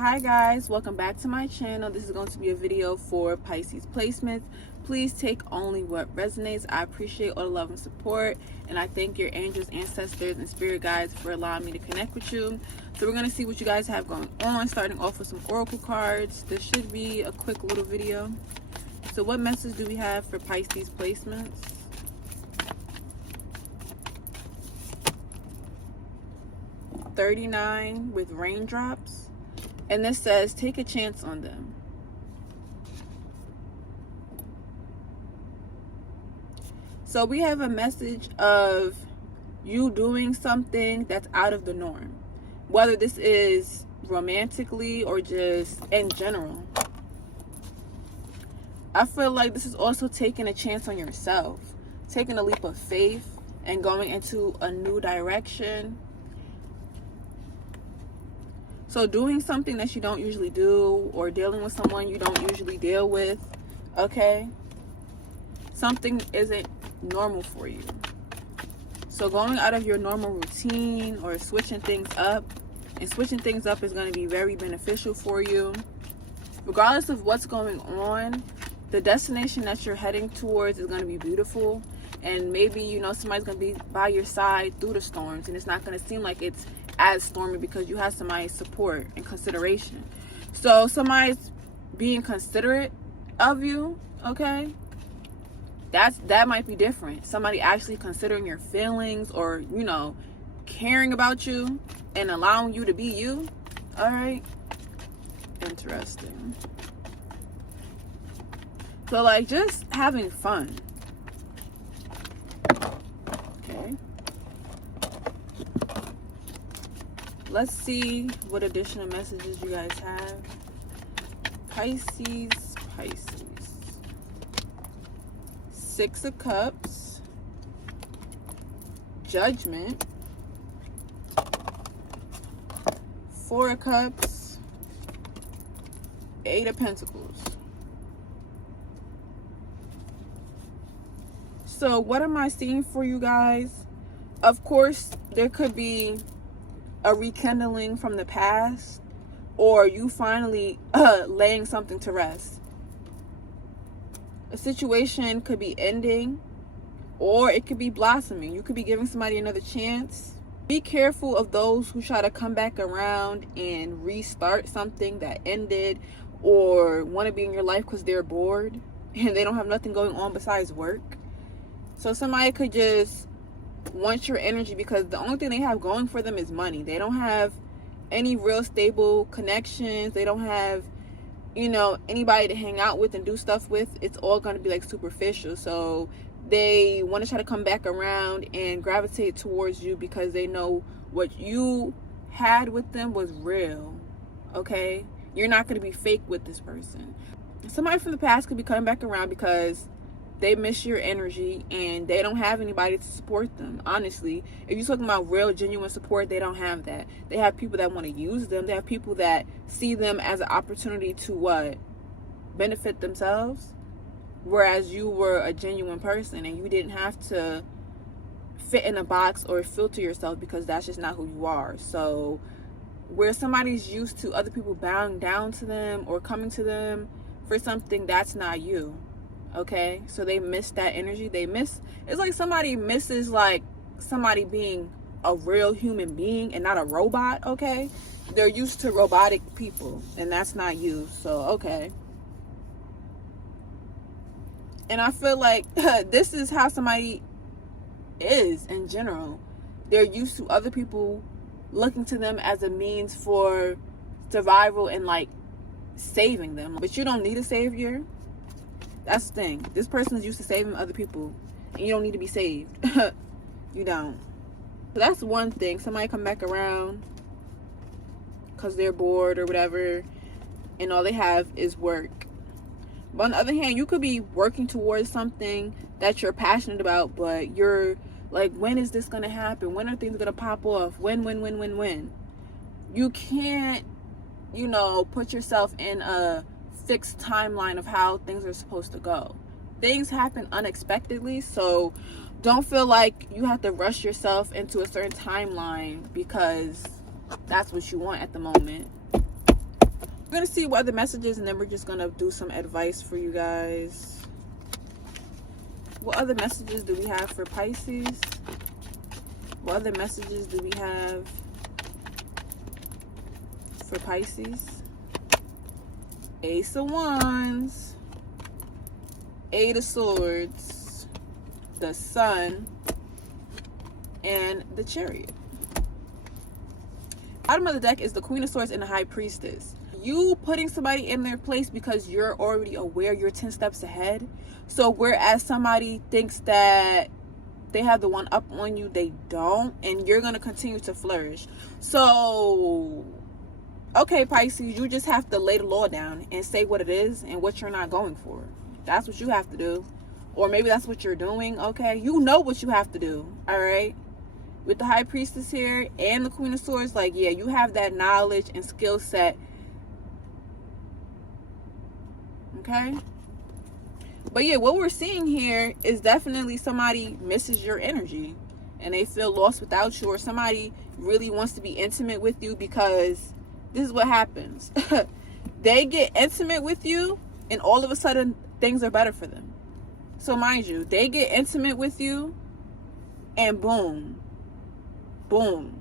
Hi guys, welcome back to my channel. This is going to be a video for Pisces placements. Please take only what resonates. I appreciate all the love and support, and I thank your angels, ancestors, and spirit guides for allowing me to connect with you. So we're going to see what you guys have going on, starting off with some oracle cards. This should be a quick little video. So what message do we have for Pisces placements? $39 with raindrops. And this says, take a chance on them. So we have a message of you doing something that's out of the norm. Whether this is romantically or just in general. I feel like this is also taking a chance on yourself. Taking a leap of faith and going into a new direction. So doing something that you don't usually do, or dealing with someone you don't usually deal with, okay? Something isn't normal for you. So going out of your normal routine or switching things up, and switching things up is going to be very beneficial for you. Regardless of what's going on, the destination that you're heading towards is going to be beautiful. And maybe, you know, somebody's going to be by your side through the storms, and it's not going to seem like it's as stormy because you have somebody's support and consideration. So somebody's being considerate of you, okay? That might be different. Somebody actually considering your feelings, or, you know, caring about you and allowing you to be you. All right. Interesting. So like just having fun. Okay. Let's see what additional messages you guys have. Pisces. Six of Cups. Judgment. Four of Cups. Eight of Pentacles. So what am I seeing for you guys? Of course, there could be a rekindling from the past, or you finally laying something to rest. A situation could be ending, or it could be blossoming. You could be giving somebody another chance. Be careful of those who try to come back around and restart something that ended, or want to be in your life because they're bored and they don't have nothing going on besides work. So somebody could just want your energy because the only thing they have going for them is money. They don't have any real stable connections. They don't have, you know, anybody to hang out with and do stuff with. It's all going to be like superficial. So they want to try to come back around and gravitate towards you because they know what you had with them was real. Okay? You're not going to be fake with this person. Somebody from the past could be coming back around because they miss your energy and they don't have anybody to support them. Honestly, if you're talking about real, genuine support, they don't have that. They have people that want to use them. They have people that see them as an opportunity to what? Benefit themselves. Whereas you were a genuine person and you didn't have to fit in a box or filter yourself because that's just not who you are. So where somebody's used to other people bowing down to them or coming to them for something, that's not you. Okay, so they miss that energy. It's like somebody misses like somebody being a real human being and not a robot. Okay, they're used to robotic people and that's not you. So okay. And I feel like this is how somebody is in general. They're used to other people looking to them as a means for survival and like saving them, but you don't need a savior. That's the thing. This person is used to saving other people, and you don't need to be saved. You don't. So that's one thing. Somebody come back around because they're bored or whatever, and all they have is work. But on the other hand, you could be working towards something that you're passionate about, but you're like, when is this going to happen? When are things going to pop off? When? You can't, you know, put yourself in a fixed timeline of how things are supposed to go. Things happen unexpectedly, so don't feel like you have to rush yourself into a certain timeline because that's what you want at the moment. We're going to see what other messages, and then we're just going to do some advice for you guys. What other messages do we have for Pisces? What other messages do we have for Pisces? Ace of Wands, Eight of Swords, the Sun, and the Chariot. Bottom of the deck is the Queen of Swords and the High Priestess. You putting somebody in their place because you're already aware you're 10 steps ahead. So whereas somebody thinks that they have the one up on you, they don't, and you're going to continue to flourish. So, okay, Pisces, you just have to lay the law down and say what it is and what you're not going for. That's what you have to do. Or maybe that's what you're doing, okay? You know what you have to do, all right? With the High Priestess here and the Queen of Swords, like, yeah, you have that knowledge and skill set, okay? But yeah, what we're seeing here is definitely somebody misses your energy and they feel lost without you, or somebody really wants to be intimate with you because this is what happens. They get intimate with you and all of a sudden things are better for them. So mind you, they get intimate with you and boom, boom.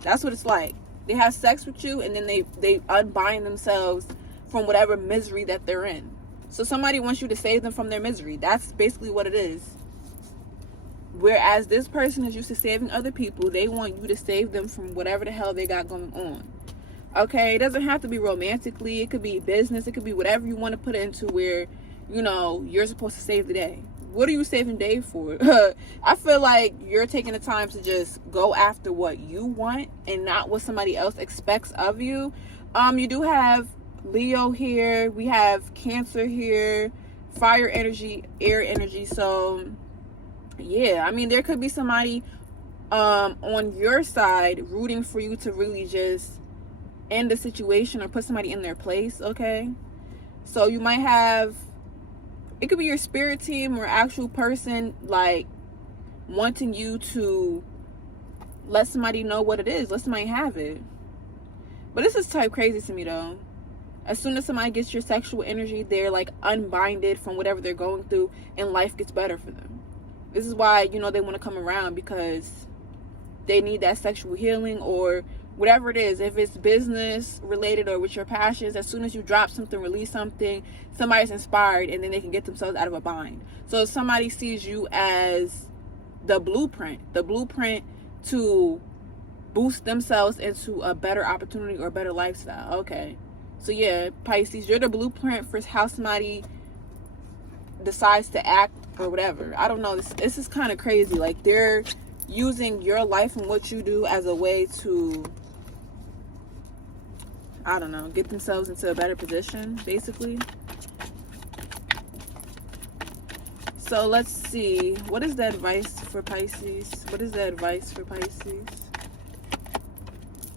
That's what it's like. They have sex with you and then they unbind themselves from whatever misery that they're in. So somebody wants you to save them from their misery. That's basically what it is. Whereas this person is used to saving other people, they want you to save them from whatever the hell they got going on. Okay, it doesn't have to be romantically. It could be business. It could be whatever you want to put it into where, you know, you're supposed to save the day. What are you saving Dave for? I feel like you're taking the time to just go after what you want and not what somebody else expects of you. You do have Leo here. We have Cancer here. Fire energy, air energy. So, yeah. I mean, there could be somebody on your side rooting for you to really just end the situation or put somebody in their place, okay? So you might have, it could be your spirit team or actual person like wanting you to let somebody know what it is, let somebody have it. But this is type crazy to me though. As soon as somebody gets your sexual energy, they're like unbinded from whatever they're going through and life gets better for them. This is why, you know, they want to come around, because they need that sexual healing or whatever it is. If it's business related or with your passions, as soon as you drop something, release something, somebody's inspired and then they can get themselves out of a bind. So if somebody sees you as the blueprint to boost themselves into a better opportunity or a better lifestyle. Okay. So yeah, Pisces, you're the blueprint for how somebody decides to act or whatever. I don't know. This is kind of crazy. Like, they're using your life and what you do as a way to, I don't know, get themselves into a better position, basically. So let's see. What is the advice for Pisces? What is the advice for Pisces?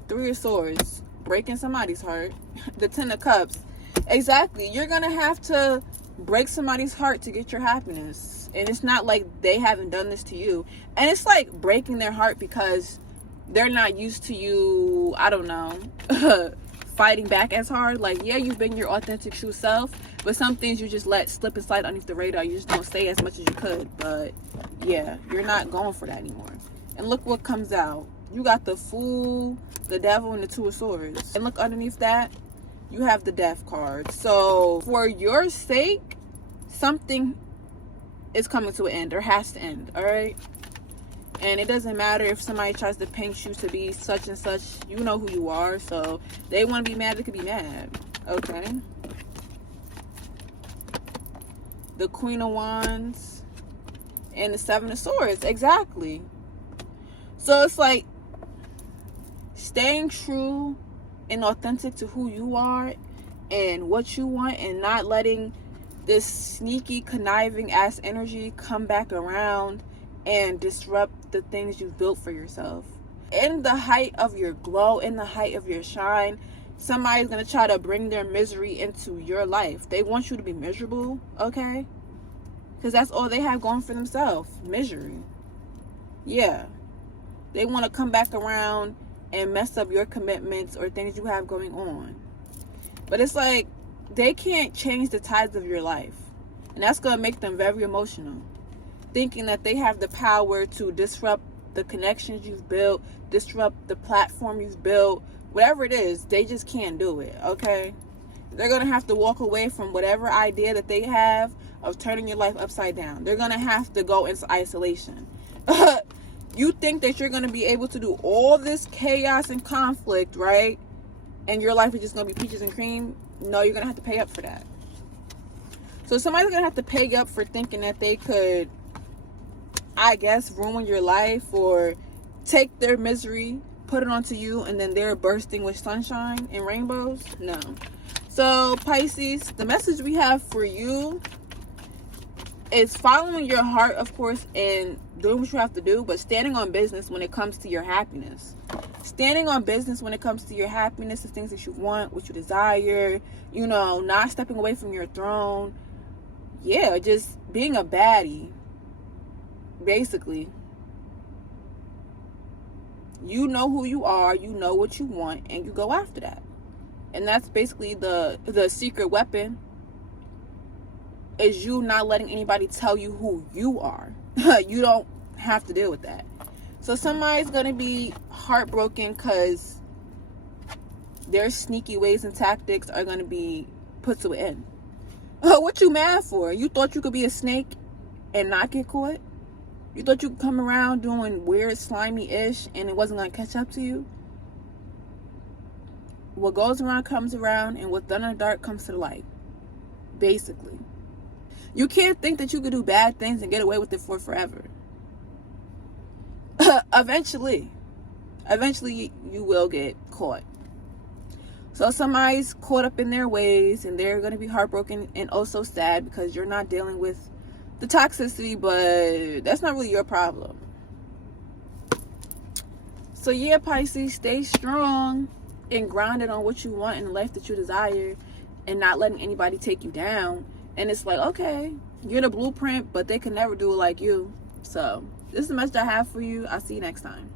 Three of Swords. Breaking somebody's heart. The Ten of Cups. Exactly. You're going to have to break somebody's heart to get your happiness. And it's not like they haven't done this to you. And it's like breaking their heart because they're not used to you, I don't know, fighting back as hard. Like, yeah, you've been your authentic true self, but some things you just let slip and slide underneath the radar. You just don't say as much as you could. But yeah, you're not going for that anymore. And look what comes out. You got the Fool, the Devil, and the Two of Swords. And look underneath that, you have the Death card. So for your sake, something is coming to an end or has to end, all right? And it doesn't matter if somebody tries to paint you to be such and such. You know who you are. So they want to be mad, they could be mad. Okay. The Queen of Wands and the Seven of Swords. Exactly. So it's like staying true and authentic to who you are and what you want, and not letting this sneaky, conniving ass energy come back around and disrupt the things you've built for yourself. In the height of your glow, in the height of your shine, somebody's going to try to bring their misery into your life. They want you to be miserable, okay? Because that's all they have going for themselves. Misery. Yeah. They want to come back around and mess up your commitments or things you have going on. But it's like they can't change the tides of your life. And that's going to make them very emotional. Thinking that they have the power to disrupt the connections you've built, disrupt the platform you've built, whatever it is, they just can't do it, okay? They're going to have to walk away from whatever idea that they have of turning your life upside down. They're going to have to go into isolation. You think that you're going to be able to do all this chaos and conflict, right? And your life is just going to be peaches and cream? No, you're going to have to pay up for that. So somebody's going to have to pay up for thinking that they could, I guess, ruin your life or take their misery, put it onto you, and then they're bursting with sunshine and rainbows. No. So Pisces, the message we have for you is following your heart, of course, and doing what you have to do, but standing on business when it comes to your happiness. Standing on business when it comes to your happiness, the things that you want, what you desire, not stepping away from your throne. Yeah, just being a baddie, basically. You know who you are, you know what you want, and you go after that. And that's basically the secret weapon, is you not letting anybody tell you who you are. You don't have to deal with that. So somebody's going to be heartbroken because their sneaky ways and tactics are going to be put to an end. What you mad for? You thought you could be a snake and not get caught? You thought you could come around doing weird, slimy-ish and it wasn't going to catch up to you? What goes around comes around, and what's done in the dark comes to the light. Basically. You can't think that you could do bad things and get away with it for forever. Eventually you will get caught. So somebody's caught up in their ways, and they're going to be heartbroken and also sad because you're not dealing with the toxicity, but that's not really your problem. So yeah, Pisces, stay strong and grounded on what you want in the life that you desire, and not letting anybody take you down. And it's like, okay, you're the blueprint, but they can never do it like you. So this is the message I have for you. I'll see you next time.